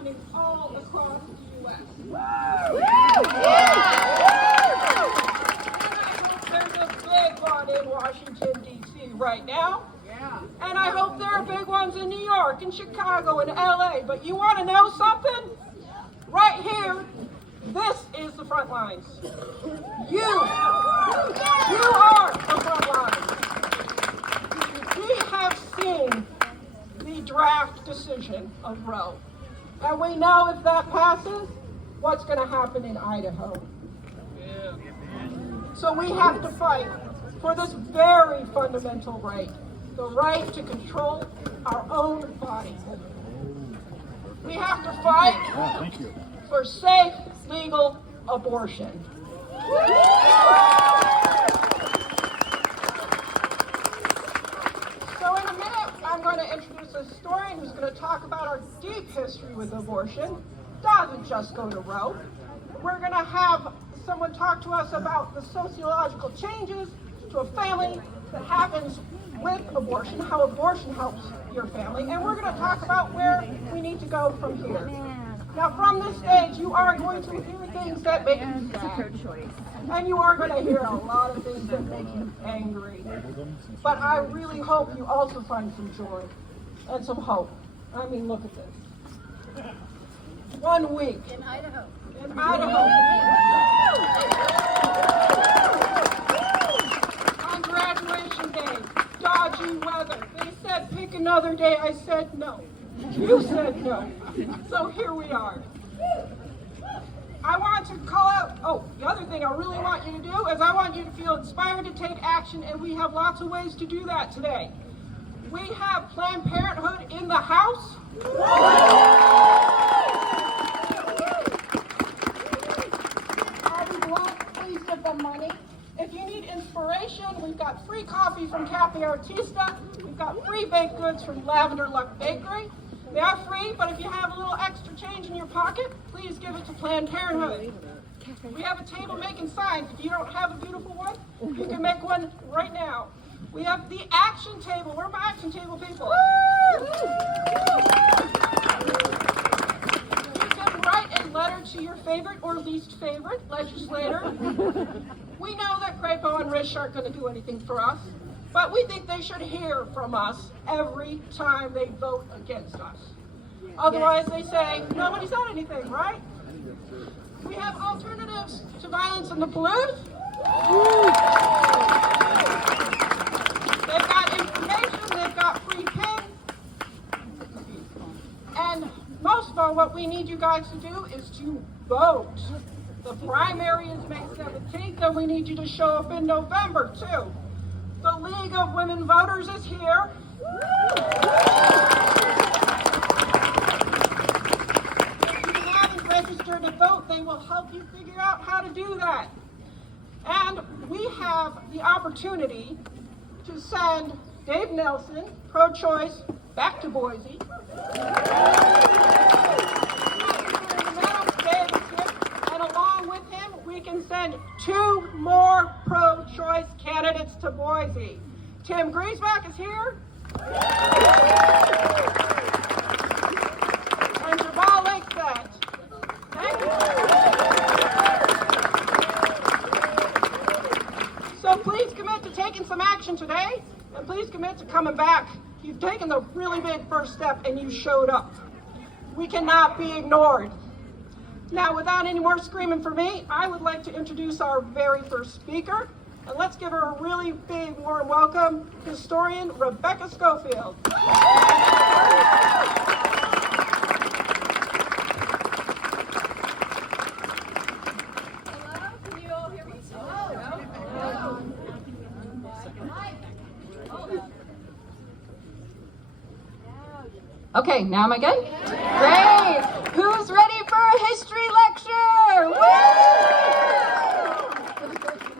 happening all across the U.S. And I hope there's a big one in Washington, D.C. right now. And I hope there are big ones in New York and Chicago and L.A. But you want to know something? Right here, this is the front lines. You are the front lines. We have seen the draft decision of Roe. And we know if that passes, what's going to happen in Idaho. So we have to fight for this very fundamental right, the right to control our own body. We have to fight for safe, legal abortion. So in a minute, I'm going to introduce a historian who's going to talk about our deep history with abortion. Doesn't just go to Roe. We're going to have someone talk to us about the sociological changes to a family that happens with abortion, how abortion helps your family, and we're going to talk about where we need to go from here. Now, from this stage, you are going to hear things that make you sad, and you are going to hear a lot of things that make you angry. But I really hope you also find some joy and some hope. I mean, look at this. 1 week. In Idaho. In Idaho. On graduation day, dodgy weather. They said pick another day. I said no. You said no. So here we are. I want to call out, the other thing I really want you to do is I want you to feel inspired to take action, and we have lots of ways to do that today. We have Planned Parenthood in the house. Please give them money. If you need inspiration, we've got free coffee from Cafe Artista. We've got free baked goods from Lavender Luck Bakery. They are free, but if you have a little extra change in your pocket, please give it to Planned Parenthood. We have a table making signs. If you don't have a beautiful one, you can make one right now. We have the action table. Where are my action table people? You can write a letter to your favorite or least favorite legislator. We know that Crapo and Risch aren't going to do anything for us, but we think they should hear from us every time they vote against us. Otherwise, they say, nobody said anything, right? We have alternatives to violence in the police. They've got information, they've got free pins. And most of all, what we need you guys to do is to vote. The primary is May 17th, and we need you to show up in November, too. The League of Women Voters is here. If you haven't registered to vote, they will help you figure out how to do that. And we have the opportunity to send Dave Nelson, pro-choice, back to Boise. And along with him, we can send 2 more pro-choice candidates to Boise. Tim Griesbach is here. And Jabal Lakesett. Thank you. So please commit to taking some action today, and please commit to coming back. You've taken the really big first step, and you showed up. We cannot be ignored. Now, without any more screaming for me, I would like to introduce our very first speaker. And let's give her a really big warm welcome, historian Rebecca Schofield. Hello, can you all hear me? Okay, now am I good? Great! Who's ready for a history lecture? Woo!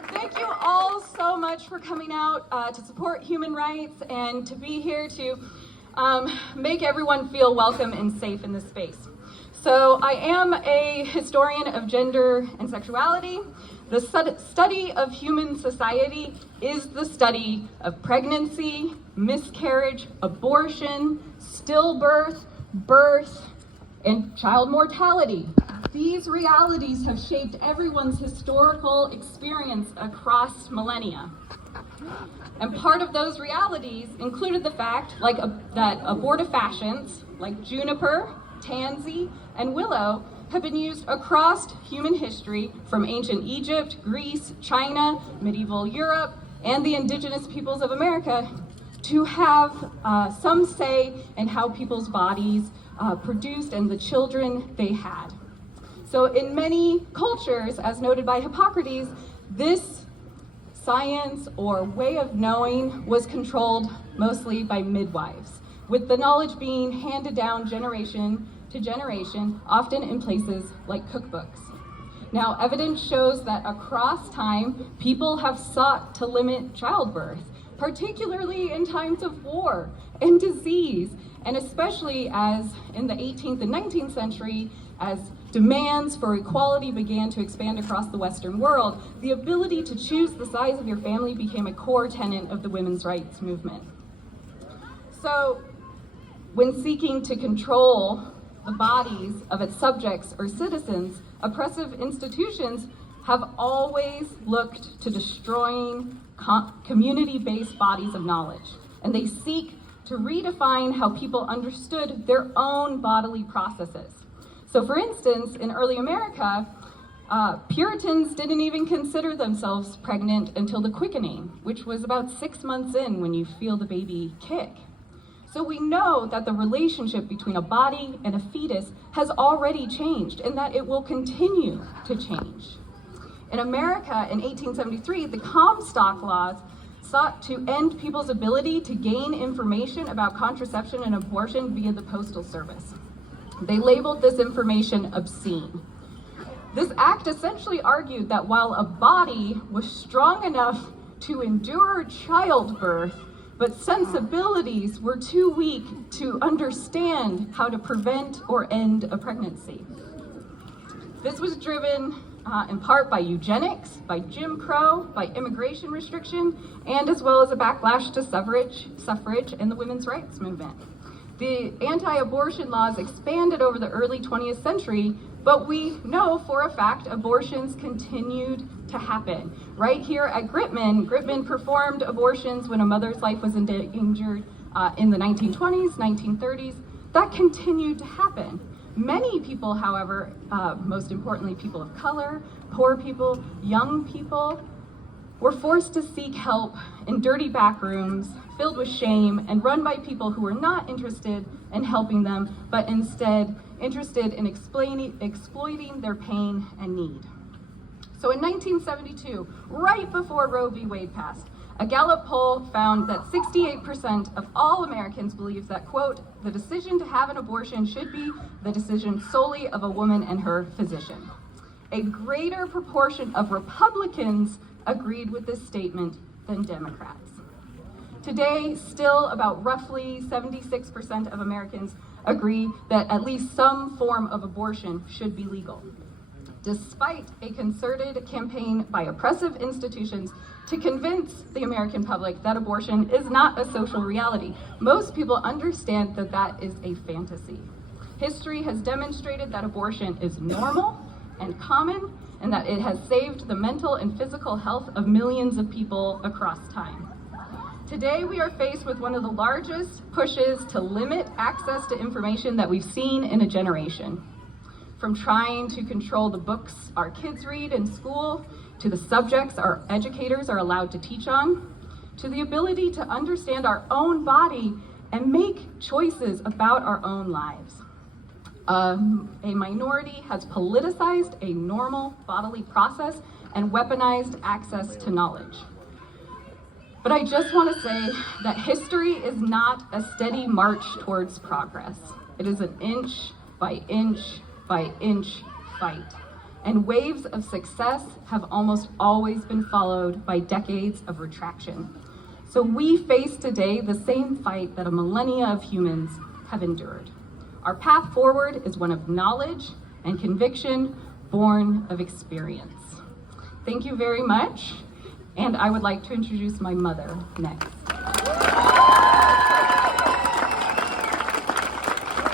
Thank you all so much for coming out to support human rights and to be here to make everyone feel welcome and safe in this space. So I am a historian of gender and sexuality. The study of human society is the study of pregnancy, miscarriage, abortion, stillbirth, birth, and child mortality. These realities have shaped everyone's historical experience across millennia. And part of those realities included the fact that abortifacients like juniper, tansy, and willow have been used across human history from ancient Egypt, Greece, China, medieval Europe, and the indigenous peoples of America to have some say in how people's bodies produced and the children they had. So in many cultures, as noted by Hippocrates, this science or way of knowing was controlled mostly by midwives, with the knowledge being handed down generation to generation, often in places like cookbooks. Now, evidence shows that across time, people have sought to limit childbirth, particularly in times of war and disease, and especially as in the 18th and 19th century, as demands for equality began to expand across the Western world, the ability to choose the size of your family became a core tenet of the women's rights movement. So, when seeking to control the bodies of its subjects or citizens, oppressive institutions have always looked to destroying community-based bodies of knowledge, and they seek to redefine how people understood their own bodily processes. So for instance, in early America, Puritans didn't even consider themselves pregnant until the quickening, which was about 6 months in when you feel the baby kick. So we know that the relationship between a body and a fetus has already changed and that it will continue to change. In America in 1873, the Comstock laws sought to end people's ability to gain information about contraception and abortion via the Postal Service. They labeled this information obscene. This act essentially argued that while a body was strong enough to endure childbirth, but sensibilities were too weak to understand how to prevent or end a pregnancy. This was driven in part by eugenics, by Jim Crow, by immigration restriction, and as well as a backlash to suffrage and the women's rights movement. The anti-abortion laws expanded over the early 20th century, but we know for a fact abortions continued to happen. Right here at Gritman performed abortions when a mother's life was endangered in the 1920s, 1930s. That continued to happen. Many people, however, most importantly people of color, poor people, young people, were forced to seek help in dirty back rooms filled with shame and run by people who were not interested in helping them, but instead interested in exploiting their pain and need. So in 1972, right before Roe v. Wade passed, a Gallup poll found that 68% of all Americans believe that, quote, the decision to have an abortion should be the decision solely of a woman and her physician. A greater proportion of Republicans agreed with this statement than Democrats. Today, still about roughly 76% of Americans agree that at least some form of abortion should be legal, despite a concerted campaign by oppressive institutions to convince the American public that abortion is not a social reality. Most people understand that that is a fantasy. History has demonstrated that abortion is normal and common, and that it has saved the mental and physical health of millions of people across time. Today, we are faced with one of the largest pushes to limit access to information that we've seen in a generation. From trying to control the books our kids read in school, to the subjects our educators are allowed to teach on, to the ability to understand our own body and make choices about our own lives. A minority has politicized a normal bodily process and weaponized access to knowledge. But I just want to say that history is not a steady march towards progress. It is an inch by inch by inch fight. And waves of success have almost always been followed by decades of retraction. So we face today the same fight that a millennia of humans have endured. Our path forward is one of knowledge and conviction born of experience. Thank you very much. And I would like to introduce my mother next.